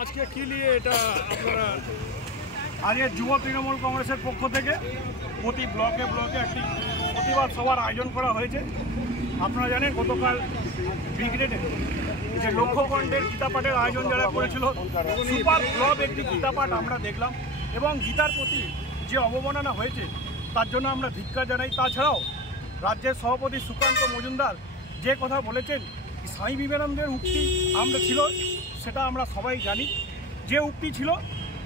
আজকে কি নিয়ে এটা আপনারা? আজকে যুব তৃণমূল কংগ্রেসের পক্ষ থেকে প্রতি ব্লকে ব্লকে একটি প্রতিবাদ সভার আয়োজন করা হয়েছে। আপনারা জানেন গতকাল ব্রিগেডে যে লক্ষ্যকণ্ঠের গীতাপাঠের আয়োজন যারা করেছিল, সুপার ব্লক একটি গীতাপাঠ আমরা দেখলাম এবং গীতার প্রতি যে অবমাননা হয়েছে তার জন্য আমরা ধিক্কার জানাই। তাছাড়াও রাজ্যের সভাপতি সুকান্ত মজুমদার যে কথা বলেছেন, স্বামী বিবেকানন্দের উক্তি আমরা ছিল, সেটা আমরা সবাই জানি। যে উক্তি ছিল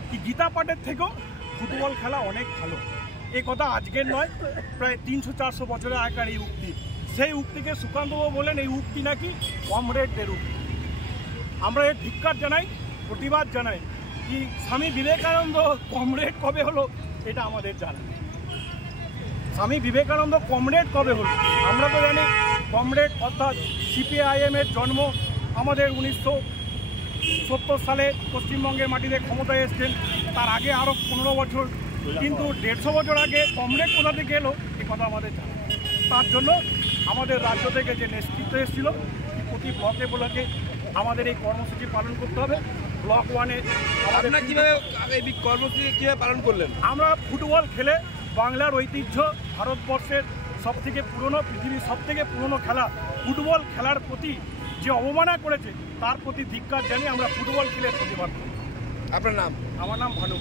কি গীতা পাঠের থেকেও ফুটবল খেলা অনেক ভালো, এই কথা আজকের নয়, প্রায় 300-400 বছরের আগেকার এই উক্তি। সেই উক্তিকে সুকান্তবাবু বলেন এই উক্তি নাকি কমরেডদের উক্তি। আমরা এর ধিক্কার জানাই, প্রতিবাদ জানাই। কি স্বামী বিবেকানন্দ কমরেড কবে হলো এটা আমাদের জানা নেই। স্বামী বিবেকানন্দ কমরেড কবে হলো? আমরা তো জানি কমরেড অর্থাৎ সিপিআইএমের জন্ম আমাদের 1970 সালে পশ্চিমবঙ্গের মাটিতে ক্ষমতায় এসছেন, তার আগে আরও 15 বছর, কিন্তু 150 বছর আগে কমরেড কোথা থেকে এলো এ কথা আমাদের জানা। তার জন্য আমাদের রাজ্য থেকে যে নেতৃত্ব এসেছিল প্রতি ব্লকে ব্লকে আমাদের এই কর্মসূচি পালন করতে হবে। ব্লক 1-এ আমাদের কীভাবে এই কর্মসূচি কীভাবে পালন করলেন? আমরা ফুটবল খেলে বাংলার ঐতিহ্য, ভারতবর্ষের সবথেকে পুরনো, পৃথিবীর সবথেকে পুরনো খেলা ফুটবল খেলার প্রতি যে অবমাননা করেছে তার প্রতি ধিক্কার জানিয়ে আমরা ফুটবল খেলে প্রতিবাদ করি। আপনার নাম? আমার নাম ভানু।